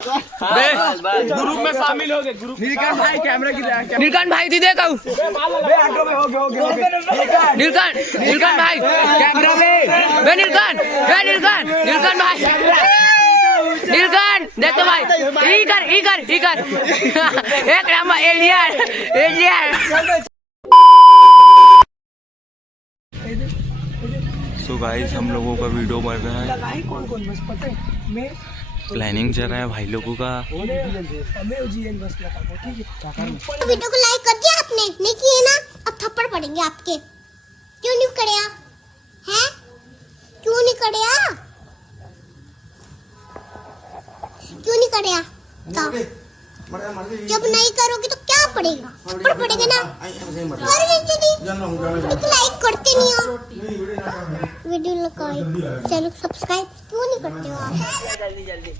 Group में शामिल हो गए। ग्रुप नीलकंठ भाई कैमरा की नीलकंठ भाई दीदे कहू नीलकंठ भाई कैमरा में नीलकंठ भाई नीलकंठ देख तो भाई ई कर एक नंबर एलियन। सो गाइस हम लोगों का वीडियो बन रहा है, प्लानिंग चल रहा है भाई लोगों का। वीडियो को लाइक कर दिया आपने? नहीं किए ना? अब थप्पड़ पड़ेंगे आपके। क्यों नहीं करे हैं? क्यों नहीं करे? क्यों नहीं करे? जब नहीं करोगे तो क्या पड़ेगा? थप्पड़ पड़ेगा ना। लाइक करते नहीं हो, वीडियो लाइक चैनल सब्सक्राइब क्यों नहीं करते हो आप? जल्दी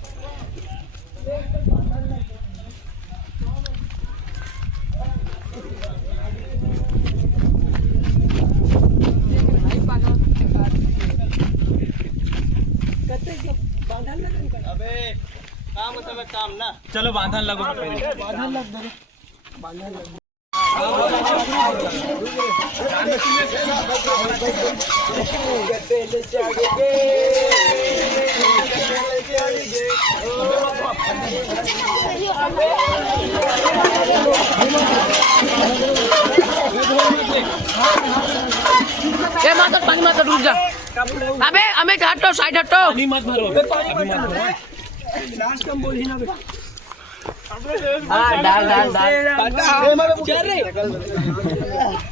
अबे काम समय काम ना, चलो बांधन लगो। बांधन लग दो, बांधन लग। ये माता पानी मत रुक जा। अबे हमें हटो, साइड हटो। पानी मत भरो, लास्ट कम बोल ही ना बे। डाल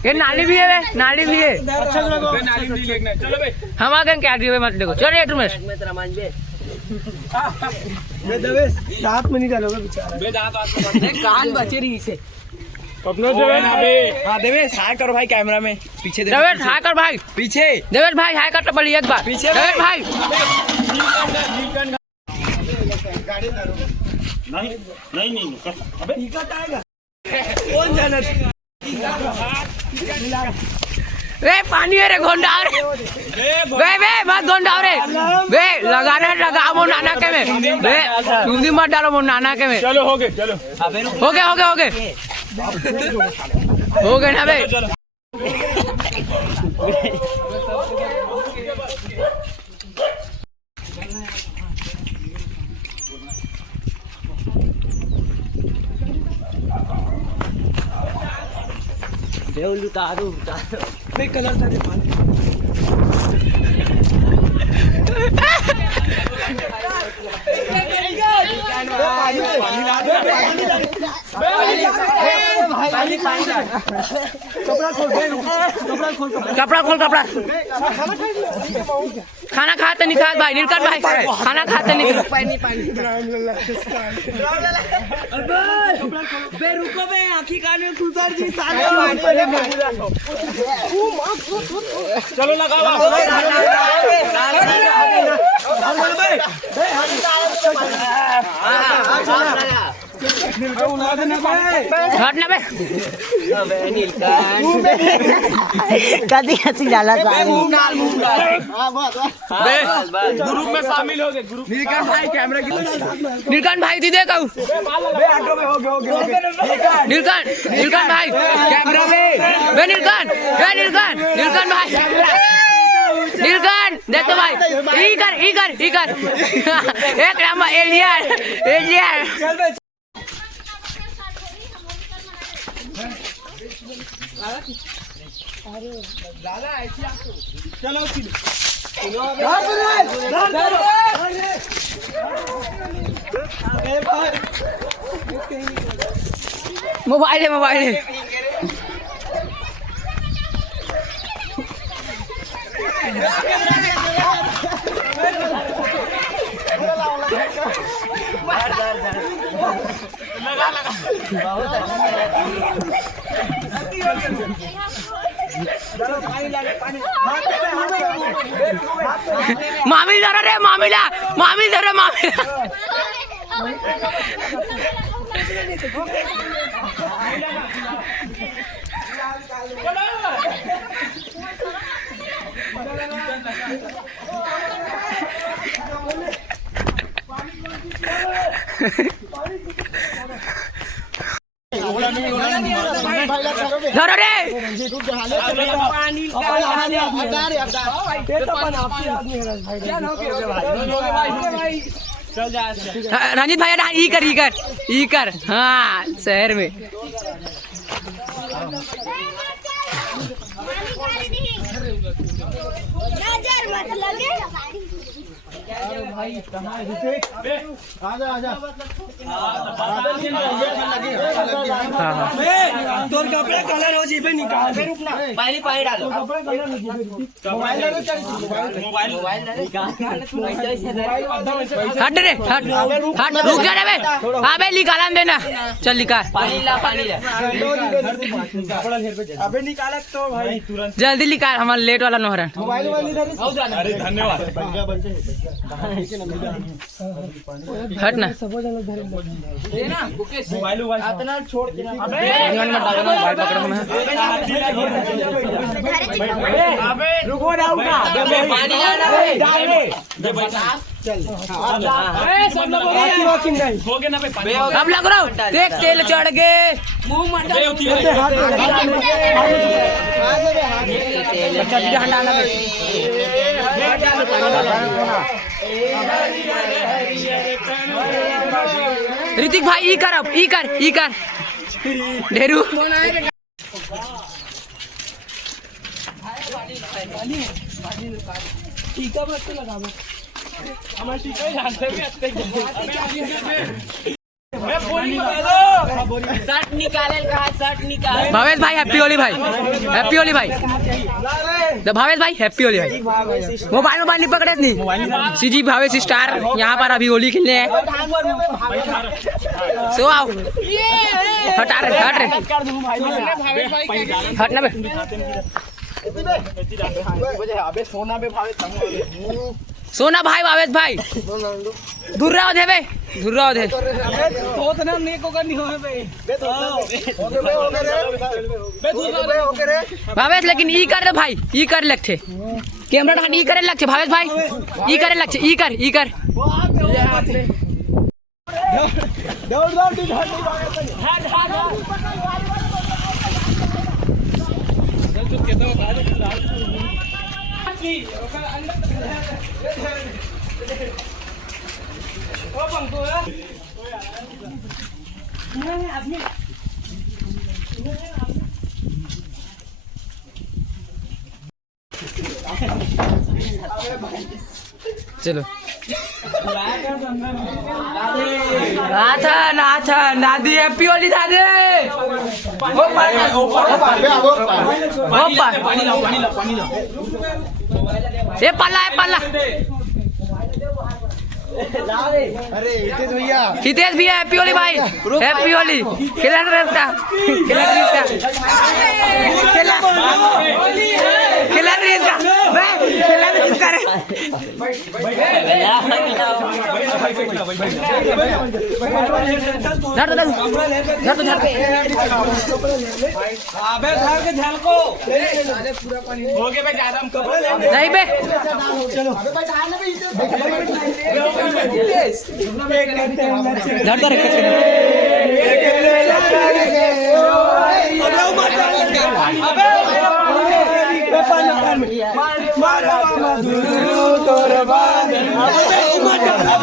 ये नाली भी है, नाली भी है। अच्छा नाली नहीं लेना, चलो बे। हम आ गए क्या दिए मत देखो। चलो एक में दांत में नहीं डालोगे बेचारा। बे दांत कान बचे रही से अपना देवे ना बे। हां देवे हाय करो भाई कैमरा में पीछे दे। देवेश हाय कर भाई पीछे। देवेश भाई हाय कर तो बोली एक बार पीछे देवेश भाई। नहीं अबे टिकट आएगा कौन जाना? वे पानी है रे गोंडाव रे वे मत गोंडाव रे वे लगा मो नाना के में वे हिंदी मत डालो मो नाना के में। चलो हो गए, चलो हो गए ना बे। उतारो कलर था कपड़ा खोल खाना खाते नहीं खा भाई नीलकंठ भाई खाना खाते नहीं। बे रुको बे आखी काने खुसर जी साले। चलो लगाओ कदी डाला ग्रुप में शामिल हो गए। ग्रुप नीलकंठ भाई कैमरा की नीलकंठ भाई दीदे कहू नीलकंठ भाई कैमरा में नीलकंठ भाई नीलकंठ देख तो भाई ई कर एक नंबर एलियन। चलो मोबाइल है मामी जरा रे मामिला धरो रे रंजीत भाई ई कर हाँ शहर में नजर मत लगे तोर कपड़े कलर हो जी पे निकाल पे रुकना पहले पानी डालो मोबाइल हट रे हट रुक जा रे बे हाँ बे निकाला देना चल निकाल पानी ला अबे निकाला तो भाई तुरंत जल्दी निकाल हमारा लेट वाला नोहरन अरे धन्यवाद हट ना मोबाइल इतना छोड़ के रुको ना उठा पानी लाना डाल दे हो गया ना पे पानी अब लग रहा हूँ देख तेल चढ़ गए मुंह मंडा ऋतिक भाई ई कर अब ई कर ढेरू टीका मत लगाबो हमारे टीका जानते भी अच्छे शर्ट निकाले कहा शर्ट निकाल भावेश भाई हैप्पी होली भाई तो भावेश भाई हैप्पी होली भाई मोबाइल नहीं पकड़े नहीं सीजी भावेश स्टार यहाँ पर अभी होली खेलने हैं सो आओ हटा रे हट ना बे सोना भाई भावेश भाई दूर रहो दे बे भावेश लेकिन ई कर रे भाई ई कर लगते कैमरा ढान ई करे लगते भावेश भाई ई करे लगते ई कर चलो नादी हैप्पी होली दादी ये पल्ला हितेश भैया हैप्पी होली भाई हैप्पी होली खेला नहीं बे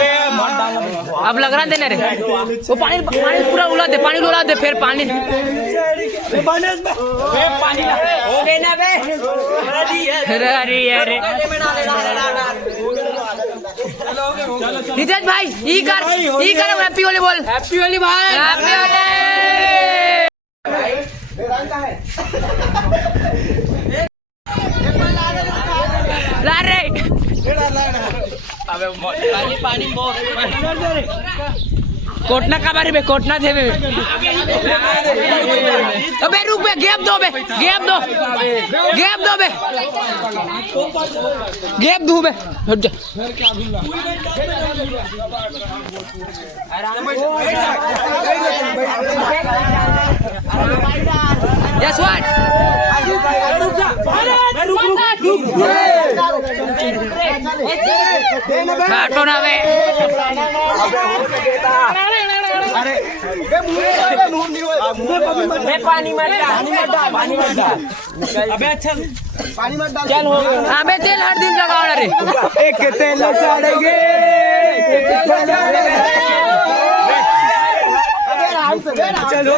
अब लग रहा देने रे वो पानी पूरा उड़ा दे फिर पानी नितेश भाई ई कर हैप्पी होली बोल हैप्पी होली भाई हैप्पी होली ला रे अबे पानी कोटना का बारे में कोटना थे बे अबे रुक बे गैप दो बे गैप दो बे हट जा यस व्हाट काटो ना बे। अबे तेल हर दिन लगाओ ना रे। एक तेल चढ़ेंगे चलो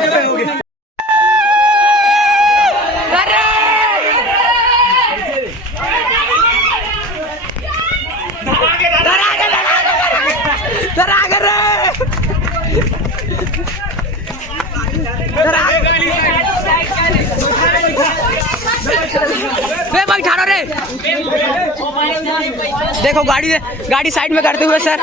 रे देखो गाड़ी साइड में करते हुए सर।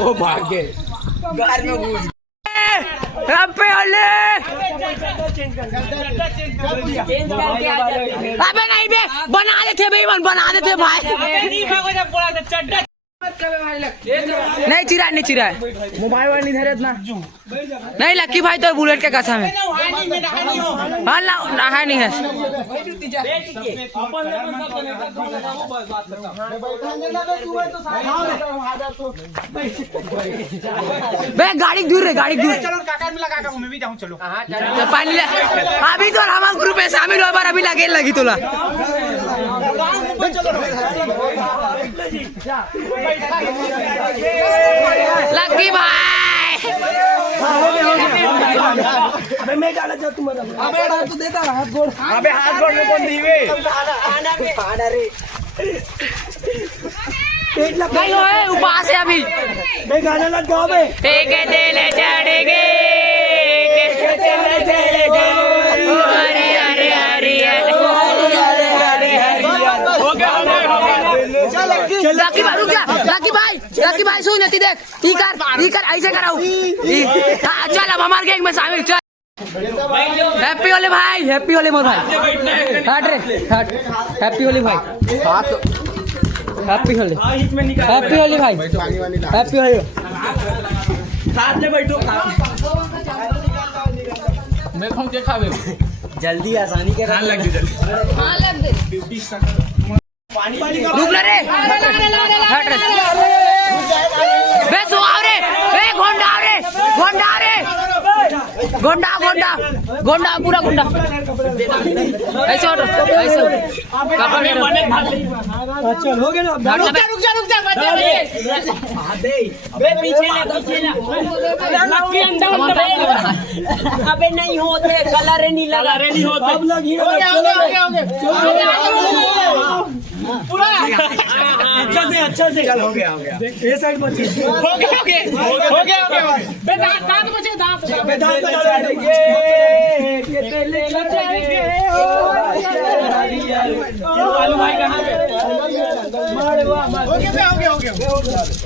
ओ भाग गए घर में घुस अबे नहीं बे बना देते भाई बना देते भाई। नहीं चिरा है मोबाइल वाली धरत ना नहीं लक्की भाई तो बुलेट के कसम है। हाँ है नहीं है बे गाड़ी दूर है गाड़ी दूर। चलो काका में लगा मैं भी जाऊं चलो। तो पानी ले अभी तो हमारा ग्रुप में शामिल हो बार अभी लगी तोला। लक्की भाई अबे मैं गाना चाहता तुम्हारा अबे तो देता हाथ गोड़ अबे हाथ गोड़ में कौन दी वे आना रे नहीं होए उपास है अभी। मैं गाना लग गाओ बे एक दिल चढ़ेगे हरी हरी हरी लकी भाई रुक जा। लकी भाई सुन नती देख ई कर ऐसे कराऊ। चल अब हमारे गैंग में शामिल चल। हैप्पी होली भाई हैप्पी होली मोर भाई हट रे हट हैप्पी होली भाई हैप्पी होली भाई हैप्पी होली साथ में बैठो मैं खाऊं क्या खावे जल्दी आसानी के हां लग दे रुक ना रे हट रे बे सो आओ रे ए गोंडा पूरा गोंडा ऐसे ऑर्डर ऐसे कपड़े चल हो गया ना रुक जा बे पीछे ले लक्की अंदर अबे नहीं होते कलर नहीं होते अब लगी हो गया पूरा अच्छा से चल हो गया ये साइड मत हो गया बे दांत बचे दांत चढ़ेंगे के तेल चढ़ेंगे वालू भाई कहां पे हो गया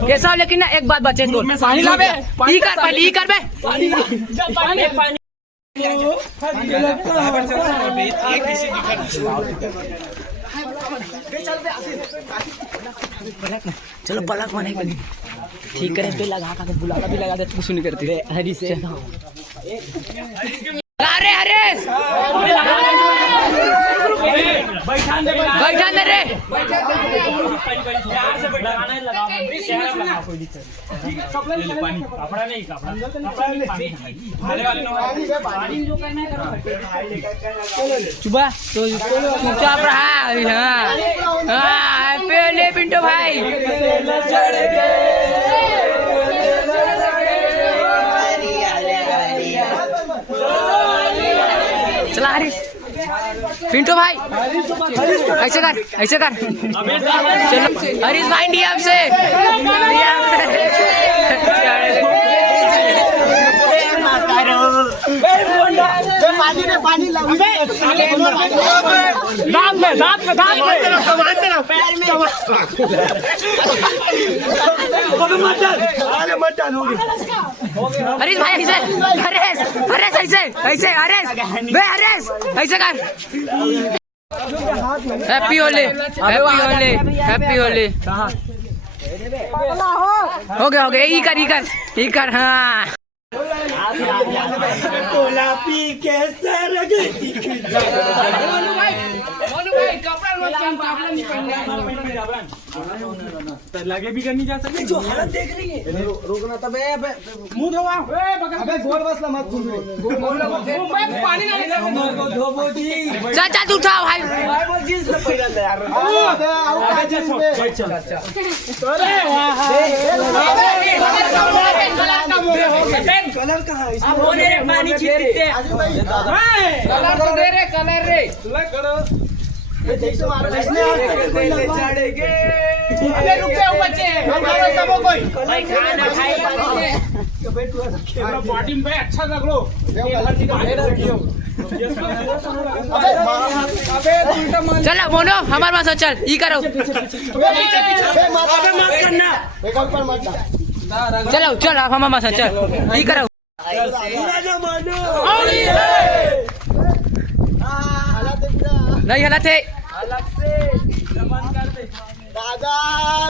कैसा लेकिन ना एक बात बचे तो पानी ला बे ई कर बे पानी चलो पलक माने ठीक करे पे लगा का बुलावा भी लगा दे कुछ नहीं करती हरी से अरे बैठा दे रे चुपा तो चुपचाप रहा। हाँ पहले पिंटो भाई चला हरीश पिंटो भाई ऐसे कर चलो हरीश भाई डीएम से पानी हरीश भाई ऐसे कर हैप्पी होली हो गया ई कर हाँ कोला पी के सर गई लगे भी करनी जा सकती जो हालत देख रही है रोकना तब मुंह धोवा अबे गोल बसला मत पानी चल चल तू उठा भाई कलर कहाँ है पानी छींटते कलर तो दे रे कलर रे जैसे मारो कोई चढ़ेगे अबे रुक जाओ बच्चे सबो कोई भाई खाना खाए बॉडी में अच्छा लग लो चलो मोनो हमारे पास चल ई करो चलो चल आप हमारे पास चल ई करो नहीं हला थे अलग से